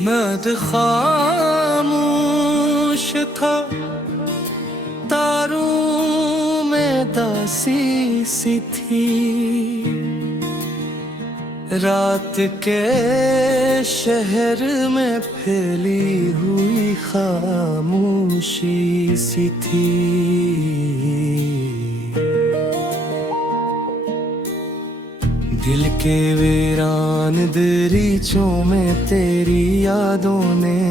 मद खामोश था, तारों में दासी सी थी। रात के शहर में फैली हुई खामोशी सी थी। दिल के वीरान दरीचों में तेरी यादों ने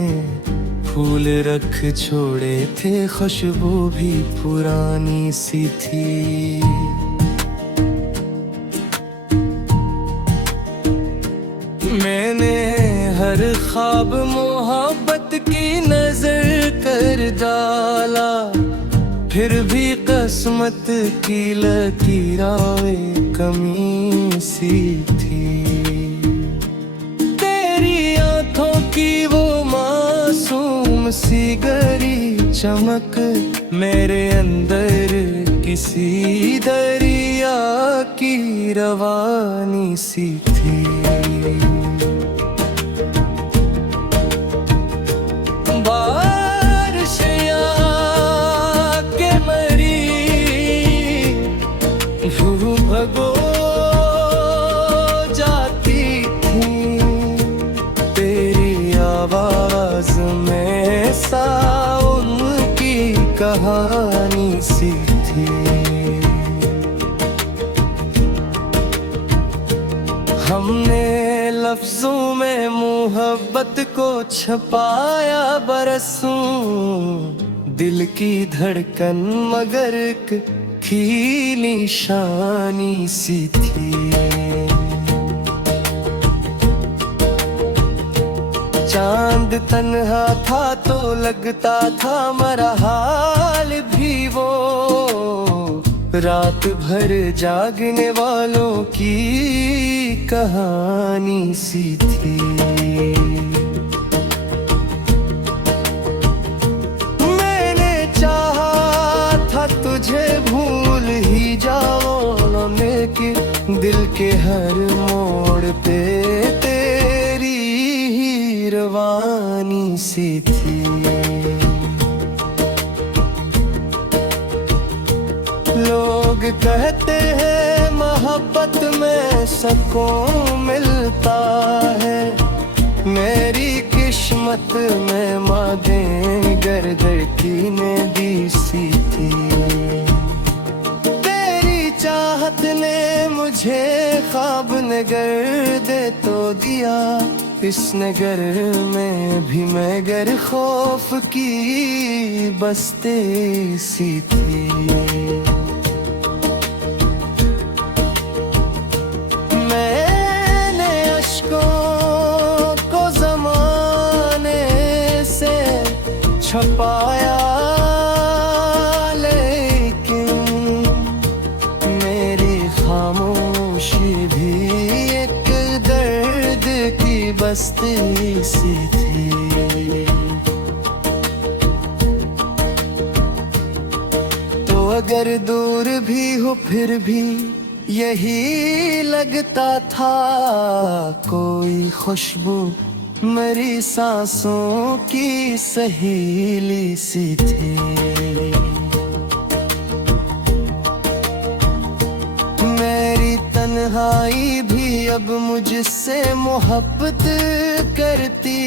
फूल रख छोड़े थे, खुशबू भी पुरानी सी थी। मैंने हर ख्वाब मोहब्बत की नजर कर डाला, फिर भी किस्मत की लकीरें कमी सी थी। तेरी आंखों की वो मासूम सी गहरी चमक मेरे अंदर किसी दरिया की रवानी सी थी। भगो जाती थी तेरी आवाज में, सावन की कहानी सी थी। हमने लफ्जों में मोहब्बत को छपाया बरसों, दिल की धड़कन मगर खीली शानी सी थी। चांद तन्हा था तो लगता था मरा हाल भी वो, रात भर जागने वालों की कहानी सी थी। तुझे भूल ही जाओ लेकिन दिल के हर मोड़ पे तेरी ही रवानी सी थी। लोग कहते हैं मोहब्बत में सुकून मिलता है, मेरी किस्मत में मादे गर्द की ने दी सी थी। तेरी चाहत ने मुझे ख्वाब नगर दे तो दिया, इस नगर में भी मैं गर खौफ की बस्ती सी थी। छपाया लेकिन मेरी खामोशी भी एक दर्द की बस्ती सी थी। तो अगर दूर भी हो फिर भी यही लगता था, कोई खुशबू मेरी सांसों की सहेली सी थी। मेरी तन्हाई भी अब मुझसे मोहब्बत करती,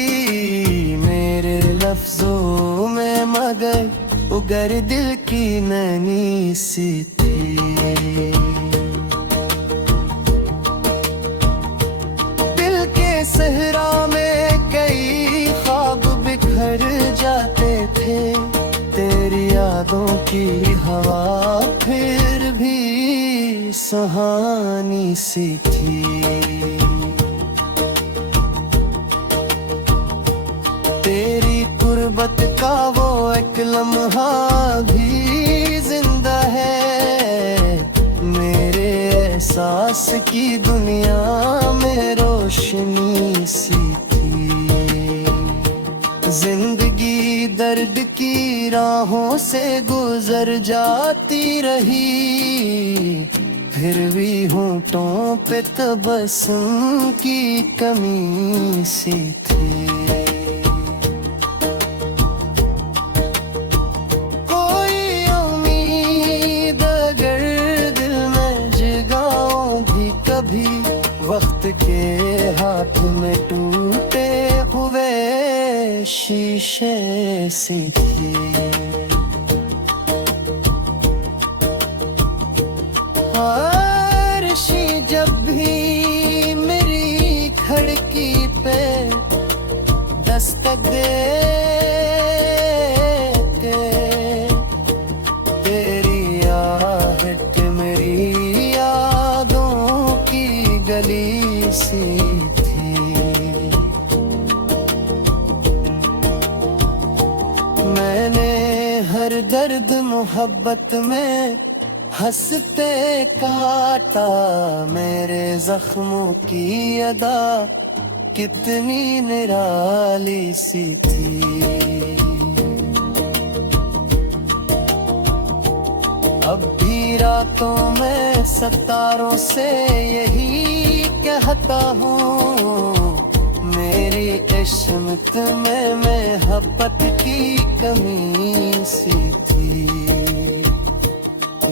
मेरे लफ्जों में मगर उगर दिल की नैनी सी थी। दिल के सहरा में बिखर जाते थे, तेरी यादों की हवा फिर भी सुहानी सी थी। तेरी तुरबत का वो एक लम्हा भी जिंदा है, मेरे एहसास की दुनिया में रोशनी सी थी। जिंदगी दर्द की राहों से गुजर जाती रही, फिर भी होंठों पे तबस्सुम की कमी सी थी। के हाथ में टूटे हुए शीशे सी थी। अर्शी जब भी मेरी खिड़की पे दस्तक देते, तेरी आहट मेरी यादों की गली सी थी। मैंने हर दर्द मोहब्बत में हंसते काटा, मेरे जख्मों की अदा कितनी निराली सी थी। अब भी रातों में सितारों से यही कहता हूँ, मेरी किस्मत में मोहब्बत की कमी सी थी।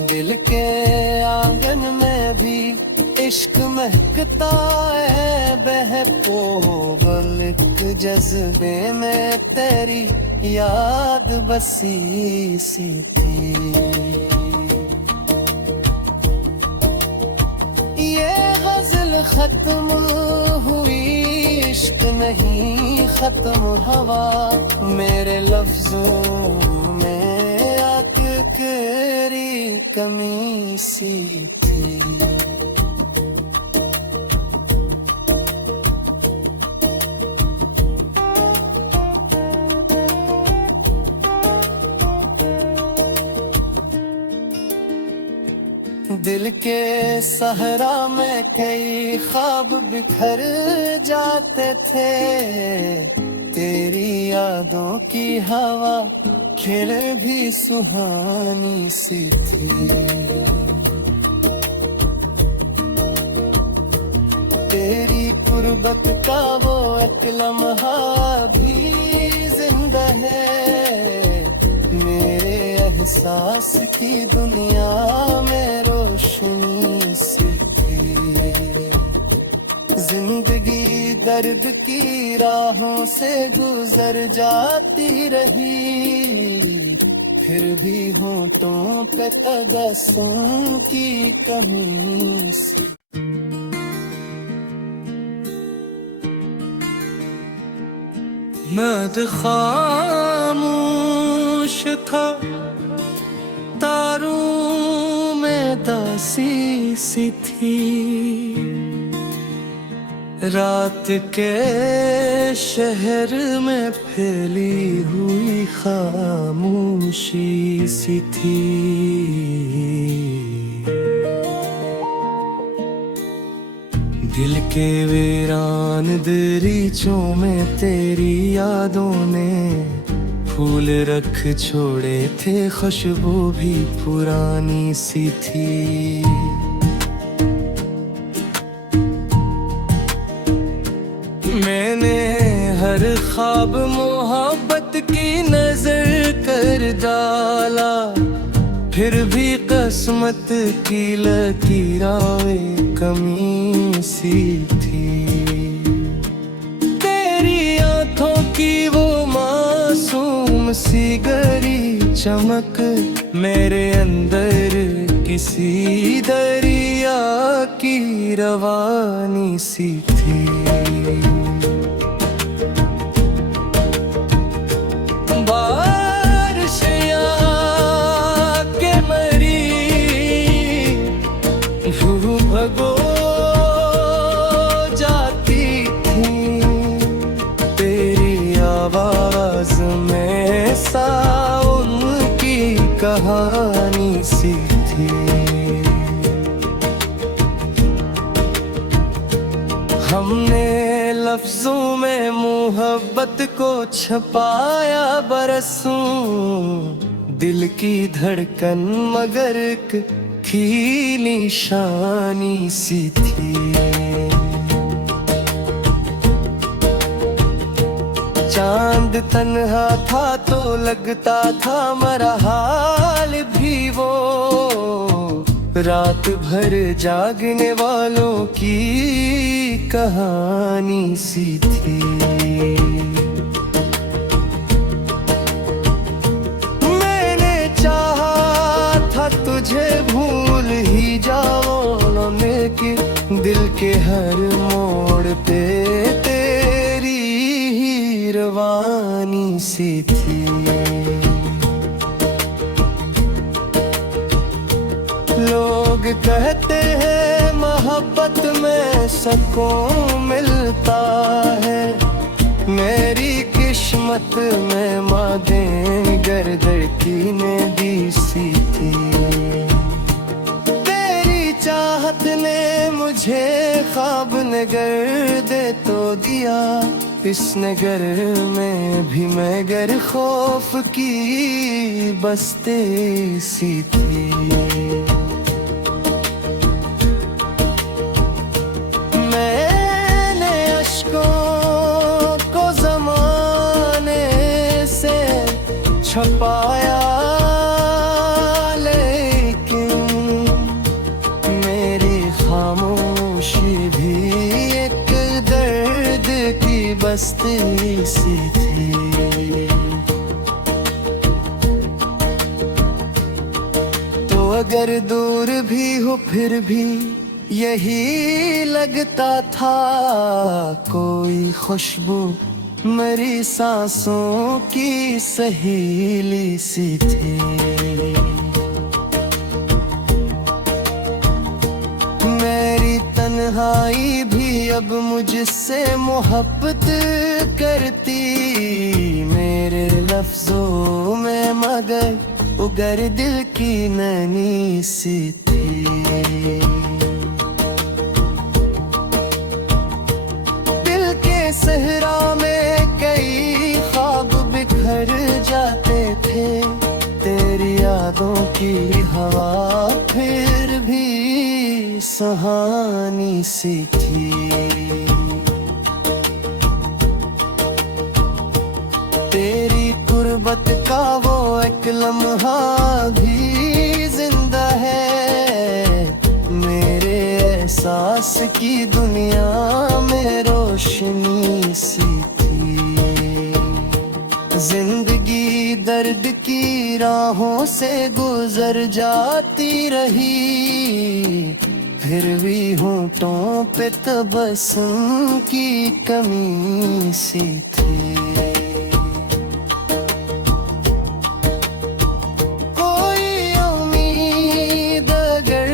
दिल के आंगन में भी इश्क महकता है, बहको बल्क जज्बे में तेरी याद बसी सी थी। ये गजल खत्म हुई, इश्क नहीं खत्म हवा, मेरे लफ्जों में तेरी कमी सी थी। दिल के सहरा में कई ख्वाब बिखर जाते थे, तेरी यादों की हवा खिले भी सुहानी सी थी। तेरी कुर्बत का वो एक लम्हा भी जिंदा है, मेरे एहसास की दुनिया में रोशनी सी थी। जिंदगी दर्द की राहों से गुजर जाती रही, फिर भी होठों पे तबस्सुम की कमी सी। मद खामोश था, तारों में दासी सी थी, रात के शहर में फैली हुई खामोशी सी थी। दिल के वीरान दरीचों में तेरी यादों ने फूल रख छोड़े थे, खुशबू भी पुरानी सी थी। मैंने हर ख्वाब मोहब्बत की नजर कर डाला, फिर भी किस्मत की लकीरें कमी सी थी। तेरी आंखों की वो मासूम सी गहरी चमक मेरे अंदर किसी दरिया की रवानी सी थी। भगो जाती थी, तेरी आवाज में सावन की कहानी सी थी। हमने लफ्जों में मोहब्बत को छपाया बरसों, दिल की धड़कन मगर खीली शानी सी थी। चांद तन्हा था तो लगता था मरा हाल भी वो, रात भर जागने वालों की कहानी सी थी। मैंने चाहा था तुझे भूल ही जाऊं, लेकिन दिल के हर मोड़ पे तेरी ही रवानी सी थी। लोग कहते हैं मोहब्बत में सुकून मिलता है, मेरी किस्मत में मादे गर्दर की नदी सी थी। तेरी चाहत ने मुझे ख्वाब नगर दे तो दिया, इस नगर में भी मैं गर खौफ की बस्ती सी थी। छपाया लेकिन मेरी खामोशी भी एक दर्द की बस्ती सी थी। तो अगर दूर भी हो फिर भी यही लगता था, कोई खुशबू मेरी सांसों की सहेली सी थी। मेरी तन्हाई भी अब मुझसे मोहब्बत करती, मेरे लफ्जों में मगर उगर दिल की नैनी सी थी। दिल के सहरा में बिखर जाते थे, तेरी यादों की हवा फिर भी सुहानी सी थी। तेरी कुर्बत का वो एक लम्हा भी जिंदा है, मेरे एहसास की दुनिया में रोशनी सी थी। जिंदगी दर्द की राहों से गुजर जाती रही, फिर भी होंठों पे तबस्सुम की कमी सी थी। कोई उम्मीद अगर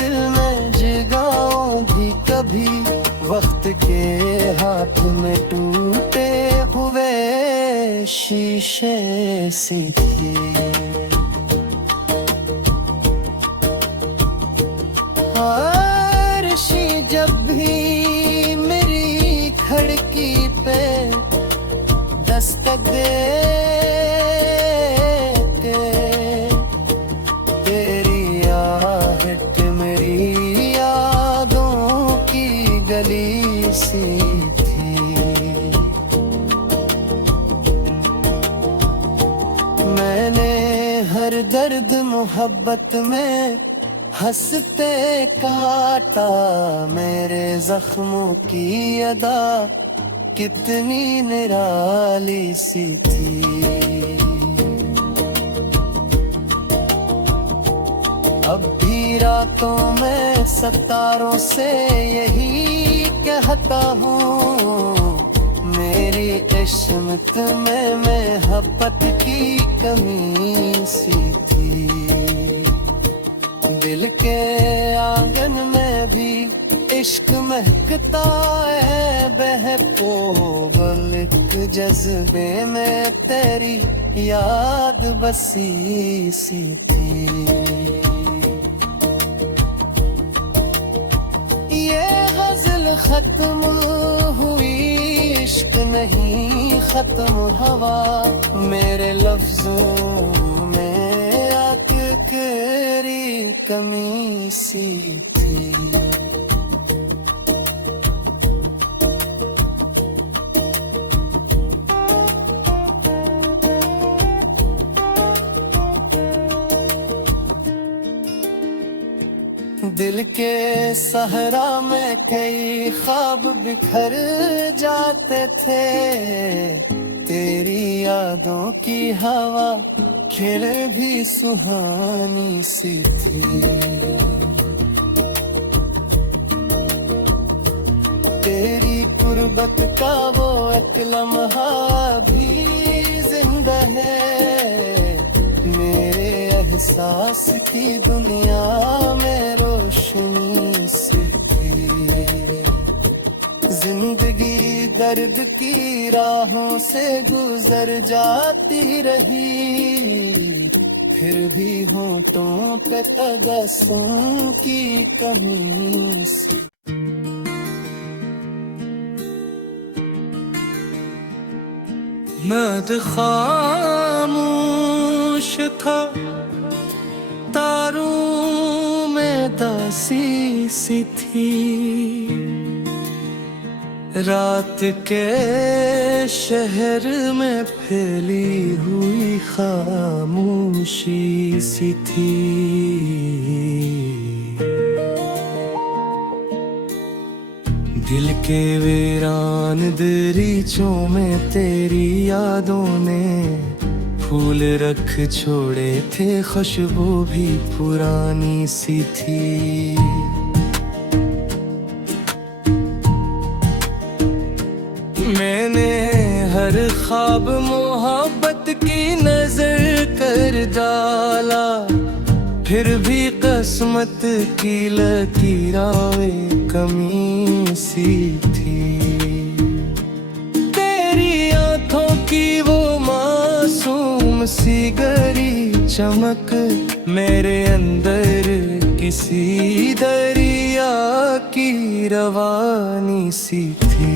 दिल में जगाऊंगी कभी, वक्त के हाथ में टूटे हुए शीशे सी थी। आरशी जब भी मेरी खिड़की पे दस्तक देते, तेरी आहट मेरी यादों की गली सी थी। मैंने हर दर्द मोहब्बत में हंसते काटा, मेरे जख्मों की अदा कितनी निराली सी थी। अब भी रातों में सितारों से यही कहता हूँ, मेरी किस्मत में मोहब्बत की कमी सी थी। दिल के आंगन में भी इश्क महकता है, बहपोबल एक जज्बे में तेरी याद बसी सी थी। ये गजल खत्म हुई, इश्क नहीं खत्म हवा, मेरे लफ्जों में आखिरी कमी सी थी। दिल के सहरा में कई ख्वाब बिखर जाते थे, तेरी यादों की हवा खिले भी सुहानी सी थी। तेरी गुर्बत का वो एक लम्हा भी जिंदा है, मेरे एहसास की दुनिया में रोशनी सी थी। जिंदगी दर्द की राहों से गुजर जाती रही, फिर भी होठों पे तबस्सुम की कमी सी। मद खामोश था, तारों में दासी सी थी, रात के शहर में फैली हुई खामोशी सी थी। दिल के वीरान दरीचों में तेरी यादों ने फूल रख छोड़े थे, खुशबू भी पुरानी सी थी। मैंने हर ख्वाब मोहब्बत की नजर कर डाला, फिर भी किस्मत की लकीरें कमी सी थी। तेरी आंखों की वो मासूम सी गहरी चमक मेरे अंदर किसी दरिया की रवानी सी थी।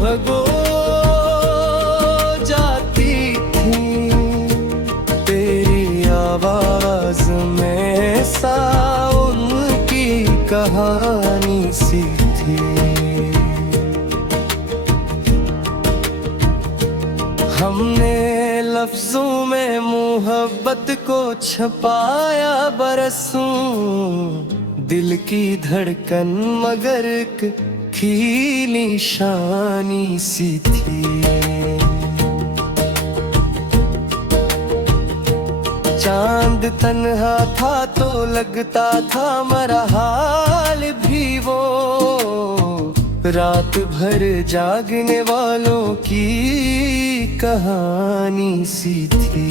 भगो जाती थी, तेरी आवाज में सावन की कहानी सी थी। हमने लफ्जों में मोहब्बत को छपाया बरसों, दिल की धड़कन मगर एक खीली शानी सी थी। चांद तन्हा था तो लगता था मरा हाल भी वो, रात भर जागने वालों की कहानी सी थी।